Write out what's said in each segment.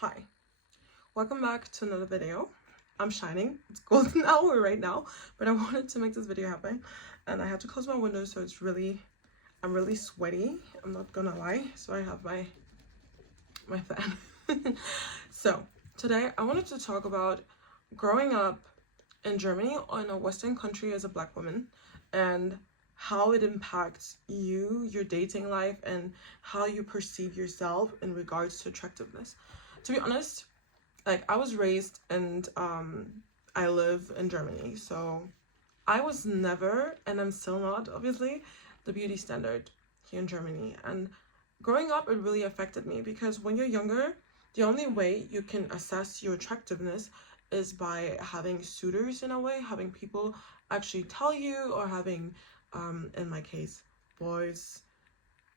Hi, welcome back to another video. I'm shining, it's golden hour right now, but I wanted to make this video happen and I had to close my window, so I'm really sweaty, I'm not gonna lie. So I have my fan. So today I wanted to talk about growing up in Germany or in a Western country as a Black woman, and how it impacts you, your dating life, and how you perceive yourself in regards to attractiveness. To be honest, like, I was raised and I live in Germany, so I was never, and I'm still not, obviously, the beauty standard here in Germany. And growing up, it really affected me because when you're younger, the only way you can assess your attractiveness is by having suitors, in a way, having people actually tell you, or having, in my case, boys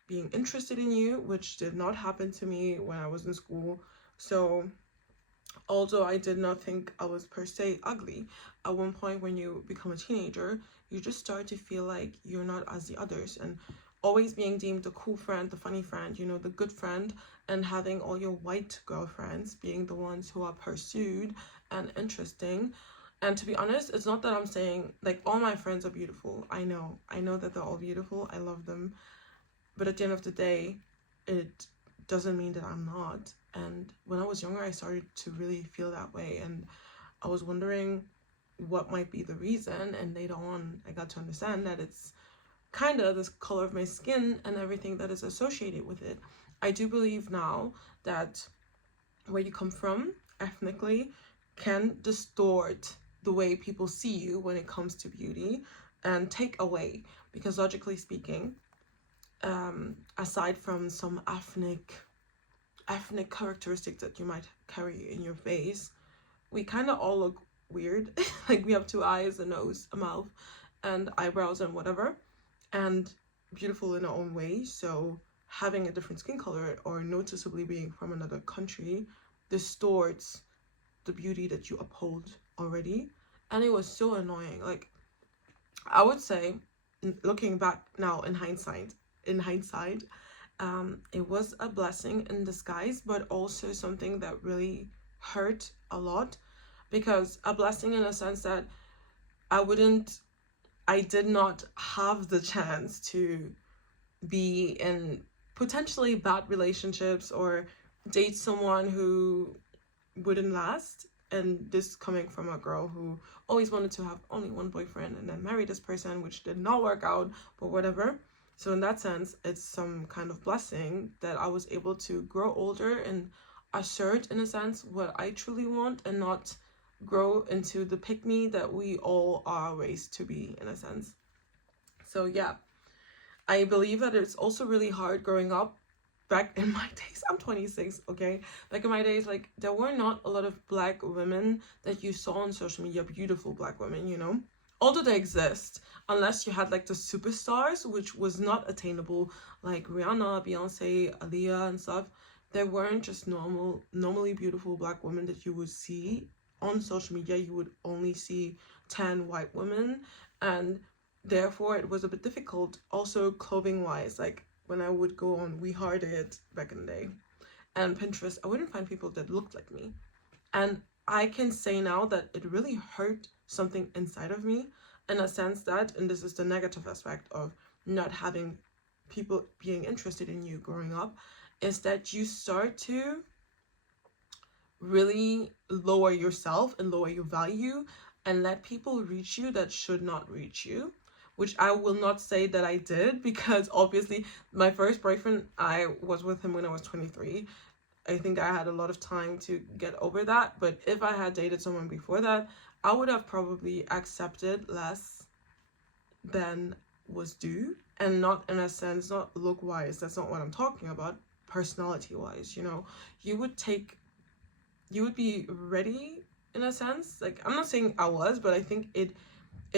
being interested in you, which did not happen to me when I was in school. So although I did not think I was per se ugly, at one point when you become a teenager, you just start to feel like you're not as the others, and always being deemed the cool friend, the funny friend, you know, the good friend, and having all your white girlfriends being the ones who are pursued and interesting. And to be honest, it's not that I'm saying, like, all my friends are beautiful. I know that they're all beautiful. I love them. But at the end of the day, it doesn't mean that I'm not. And when I was younger, I started to really feel that way, and I was wondering what might be the reason. And later on, I got to understand that it's kind of this color of my skin and everything that is associated with it. I do believe now that where you come from ethnically can distort the way people see you when it comes to beauty and take away, because logically speaking, aside from some ethnic characteristics that you might carry in your face, we kind of all look weird. Like, we have two eyes, a nose, a mouth, and eyebrows and whatever, and beautiful in our own way. So having a different skin color or noticeably being from another country distorts the beauty that you uphold already. And it was so annoying. Like, I would say, looking back now in hindsight, it was a blessing in disguise, but also something that really hurt a lot. Because a blessing in a sense that I did not have the chance to be in potentially bad relationships or date someone who wouldn't last. And this coming from a girl who always wanted to have only one boyfriend and then marry this person, which did not work out, but whatever. So in that sense, it's some kind of blessing that I was able to grow older and assert, in a sense, what I truly want, and not grow into the pick-me that we all are raised to be, in a sense. So yeah, I believe that it's also really hard growing up. Back in my days, I'm 26, okay? Back in my days, like, there were not a lot of Black women that you saw on social media, beautiful Black women, you know? Although they exist, unless you had, like, the superstars, which was not attainable, like Rihanna, Beyonce, Aaliyah, and stuff. There weren't just normally beautiful Black women that you would see on social media. You would only see 10 white women, and therefore it was a bit difficult. Also, clothing wise, like, when I would go on We Heart It back in the day and Pinterest, I wouldn't find people that looked like me. And I can say now that it really hurt something inside of me, in a sense that, and this is the negative aspect of not having people being interested in you growing up, is that you start to really lower yourself and lower your value and let people reach you that should not reach you, which I will not say that I did, because obviously my first boyfriend, I was with him when I was 23. I think I had a lot of time to get over that, but if I had dated someone before that, I would have probably accepted less than was due. And not in a sense, not look wise, that's not what I'm talking about, personality wise, you know. You would be ready, in a sense. Like, I'm not saying I was, but I think it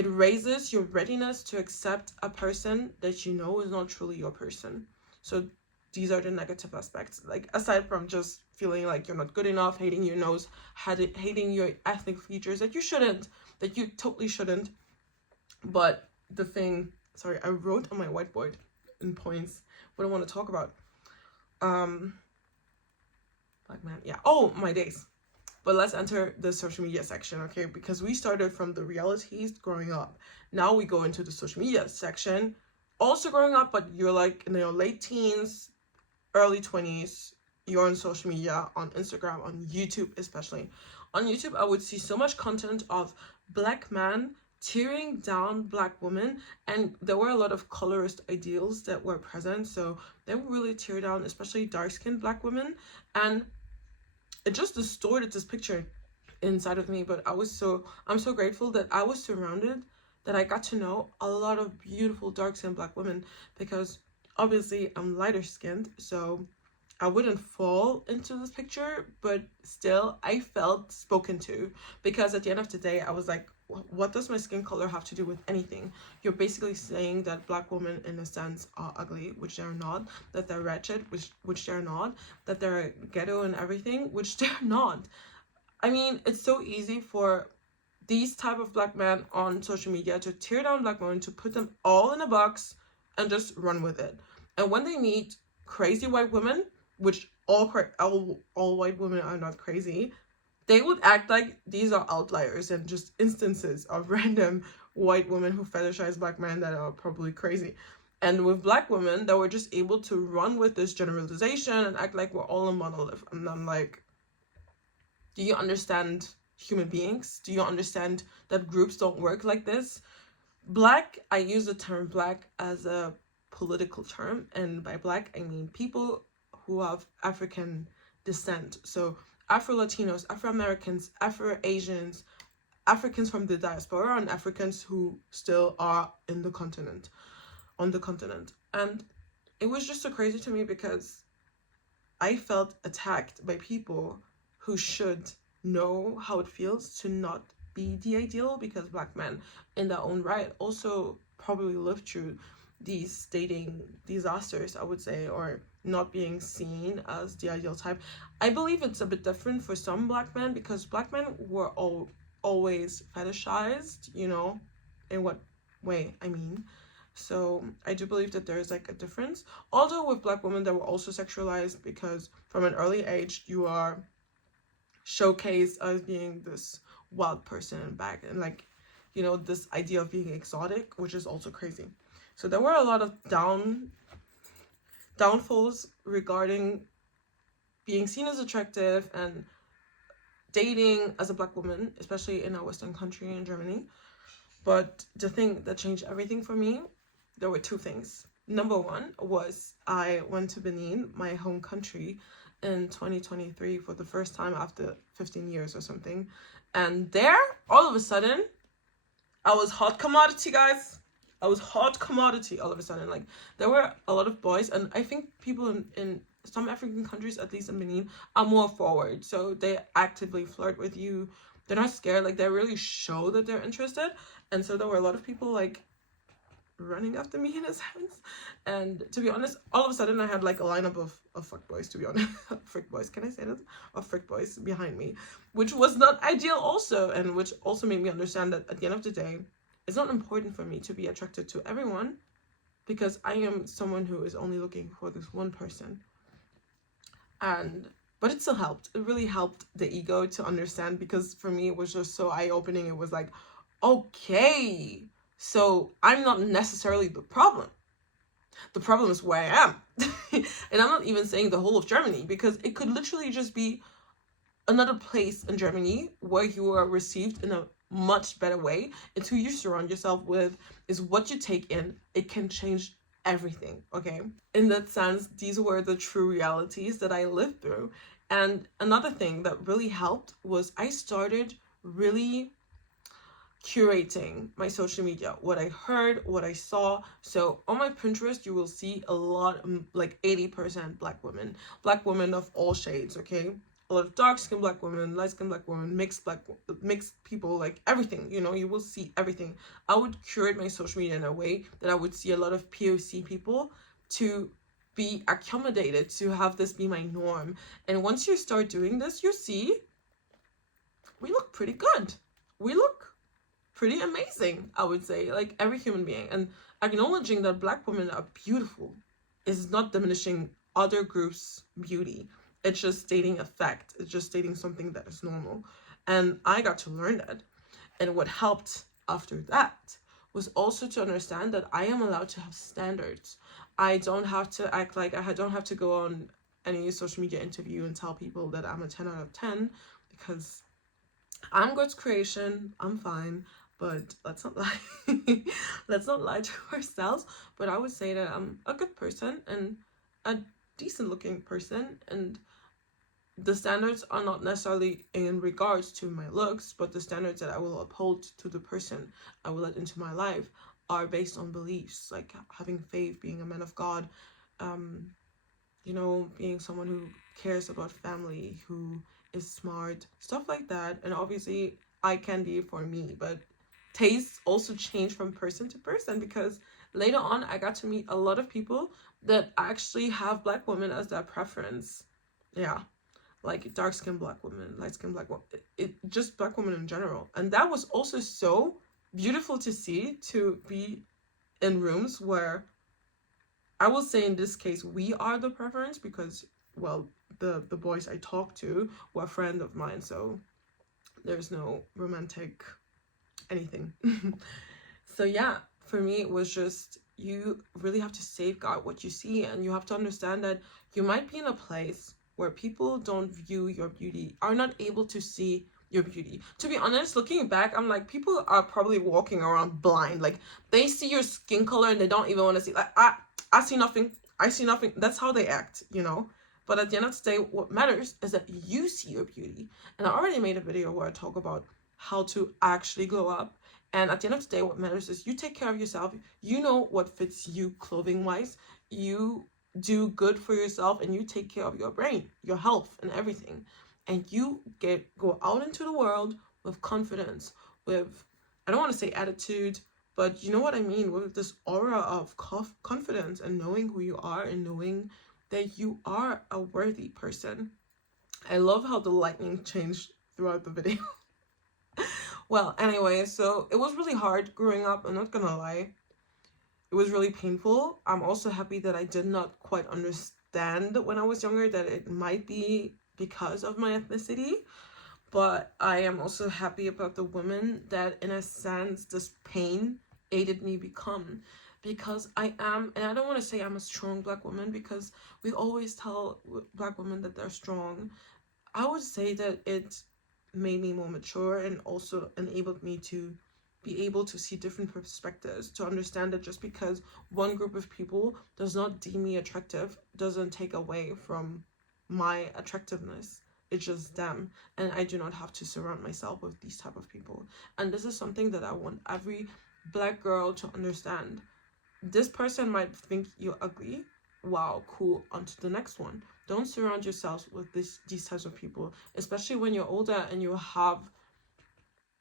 raises your readiness to accept a person that you know is not truly your person. So these are the negative aspects, like, aside from just feeling like you're not good enough, hating your nose, hating your ethnic features that you totally shouldn't. But the thing, sorry, I wrote on my whiteboard in points what I want to talk about. Black man, yeah. Oh, my days. But let's enter the social media section, okay? Because we started from the realities growing up. Now we go into the social media section. Also growing up, but you're like in your late teens, early 20s. You're on social media, on Instagram, on YouTube especially. On YouTube, I would see so much content of black men tearing down black women, and there were a lot of colorist ideals that were present, so they would really tear down especially dark-skinned black women, and it just distorted this picture inside of me. But I'm so grateful that I was surrounded, that I got to know a lot of beautiful dark-skinned black women, because obviously I'm lighter skinned, so I wouldn't fall into this picture, but still I felt spoken to, because at the end of the day I was like, what does my skin color have to do with anything? You're basically saying that black women in a sense are ugly, which they're not, that they're wretched, which they're not, that they're ghetto and everything, which they're not. I mean, it's so easy for these type of black men on social media to tear down black women, to put them all in a box and just run with it. And when they meet crazy white women, which all white women are not crazy, they would act like these are outliers and just instances of random white women who fetishize black men that are probably crazy. And with black women, that were just able to run with this generalization and act like we're all a monolith. And I'm like, do you understand human beings? Do you understand that groups don't work like this? Black, I use the term black as a political term, and by black I mean people who have African descent. So Afro-Latinos, Afro-Americans, Afro-Asians, Africans from the diaspora, and Africans who still are in the continent, on the continent. And it was just so crazy to me, because I felt attacked by people who should know how it feels to not be the ideal, because black men in their own right also probably lived through these dating disasters, I would say, or not being seen as the ideal type. I believe it's a bit different for some black men, because black men were always fetishized, you know, in what way I mean. So I do believe that there is like a difference. Although with black women, they were also sexualized, because from an early age you are showcased as being this wild person and back, and like, you know, this idea of being exotic, which is also crazy. So there were a lot of downfalls regarding being seen as attractive and dating as a black woman, especially in a Western country in Germany. But the thing that changed everything for me, there were two things. Number one was I went to Benin, my home country, in 2023 for the first time after 15 years or something. And there, all of a sudden, I was hot commodity, guys. I was hot commodity all of a sudden. Like, there were a lot of boys, and I think people in some African countries, at least in Benin, are more forward. So they actively flirt with you. They're not scared. Like, they really show that they're interested. And so there were a lot of people, like, running after me in a sense. And to be honest, all of a sudden I had like a lineup of fuck boys, to be honest. Frick boys, can I say this? Of frick boys behind me, which was not ideal also, and which also made me understand that at the end of the day, it's not important for me to be attracted to everyone, because I am someone who is only looking for this one person. But it still helped. It really helped the ego to understand, because for me it was just so eye-opening. It was like, okay, so I'm not necessarily the problem. The problem is where I am. And I'm not even saying the whole of Germany, because it could literally just be another place in Germany where you are received in a much better way. It's who you surround yourself with, is what you take in. It can change everything, okay? In that sense, these were the true realities that I lived through. And another thing that really helped was I started really curating my social media, what I heard, what I saw. So on my Pinterest, you will see a lot, like 80% black women of all shades, okay? A lot of dark-skinned black women, light-skinned black women, mixed people, like everything, you know, you will see everything. I would curate my social media in a way that I would see a lot of POC people, to be accommodated, to have this be my norm. And once you start doing this, you see, we look pretty good. We look pretty amazing, I would say, like every human being. And acknowledging that black women are beautiful is not diminishing other groups' beauty. It's just stating a fact. It's just stating something that is normal. And I got to learn that. And what helped after that was also to understand that I am allowed to have standards. I don't have to act like I don't have to go on any social media interview and tell people that I'm a 10 out of 10, because I'm God's creation, I'm fine, but let's not lie. Let's not lie to ourselves. But I would say that I'm a good person and a decent looking person, and the standards are not necessarily in regards to my looks, but the standards that I will uphold to the person I will let into my life are based on beliefs, like having faith, being a man of God, you know, being someone who cares about family, who is smart, stuff like that. And obviously I can be for me, but tastes also change from person to person, because later on I got to meet a lot of people that actually have black women as their preference. Yeah, like dark-skinned black women, light-skinned black women, just black women in general. And that was also so beautiful to see, to be in rooms where I will say in this case we are the preference, because, well, the boys I talked to were a friend of mine, so there's no romantic anything. So yeah, for me it was just, you really have to safeguard what you see, and you have to understand that you might be in a place where people don't view your beauty, are not able to see your beauty. To be honest, looking back, I'm like, people are probably walking around blind. Like, they see your skin color and they don't even want to see. Like, I see nothing. I see nothing. That's how they act, you know? But at the end of the day, what matters is that you see your beauty. And I already made a video where I talk about how to actually glow up. And at the end of the day, what matters is you take care of yourself. You know what fits you clothing-wise. You do good for yourself, and you take care of your brain, your health, and everything. And you go out into the world with confidence, with, I don't want to say attitude, but you know what I mean, with this aura of confidence, and knowing who you are, and knowing that you are a worthy person. I love how the lightning changed throughout the video. Well, anyway, so it was really hard growing up, I'm not gonna lie. It was really painful. I'm also happy that I did not quite understand when I was younger that it might be because of my ethnicity. But I am also happy about the women that, in a sense, this pain aided me become. Because I am, and I don't want to say I'm a strong black woman, because we always tell black women that they're strong. I would say that it made me more mature, and also enabled me to be able to see different perspectives, to understand that just because one group of people does not deem me attractive doesn't take away from my attractiveness. It's just them, and I do not have to surround myself with these type of people. And this is something that I want every black girl to understand. This person might think you're ugly. Wow, cool, on to the next one. Don't surround yourself with these types of people, especially when you're older and you have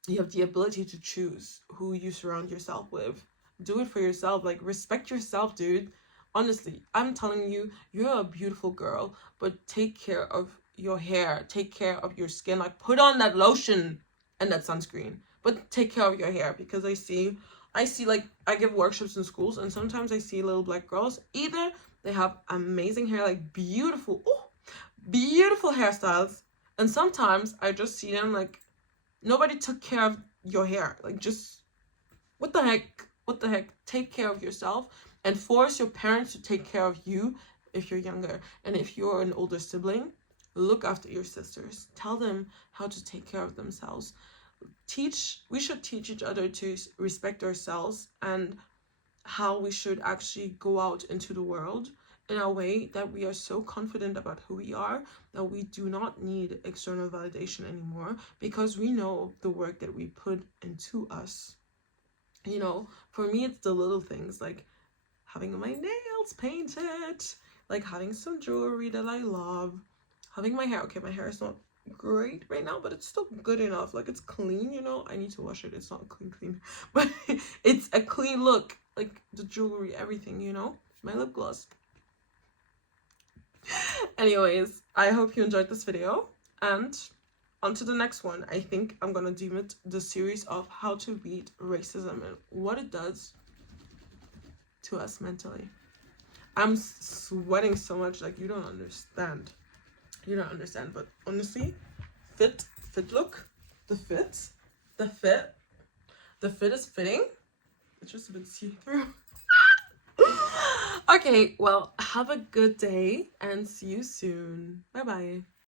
the ability to choose who you surround yourself with. Do it for yourself. Like, respect yourself, dude. Honestly, I'm telling you, you're a beautiful girl, but take care of your hair, take care of your skin. Like, put on that lotion and that sunscreen, but take care of your hair. Because I see like, I give workshops in schools, and sometimes I see little black girls, either they have amazing hair, like beautiful hairstyles, and sometimes I just see them like, nobody took care of your hair. Like, just, what the heck, take care of yourself, and force your parents to take care of you if you're younger. And if you're an older sibling, look after your sisters, tell them how to take care of themselves. We should teach each other to respect ourselves, and how we should actually go out into the world in a way that we are so confident about who we are that we do not need external validation anymore, because we know the work that we put into us. You know, for me, it's the little things, like having my nails painted, like having some jewelry that I love, having my hair. Okay, my hair is not great right now, but it's still good enough. Like, it's clean, you know. I need to wash it. It's not clean, but it's a clean look. Like, the jewelry, everything, you know. My lip gloss. Anyways, I hope you enjoyed this video, and on to the next one. I think I'm gonna deem it the series of how to beat racism and what it does to us mentally. I'm sweating so much, like, you don't understand. You don't understand, but honestly, fit look, the fit is fitting. It's just a bit see-through. Okay, well, have a good day and see you soon. Bye bye.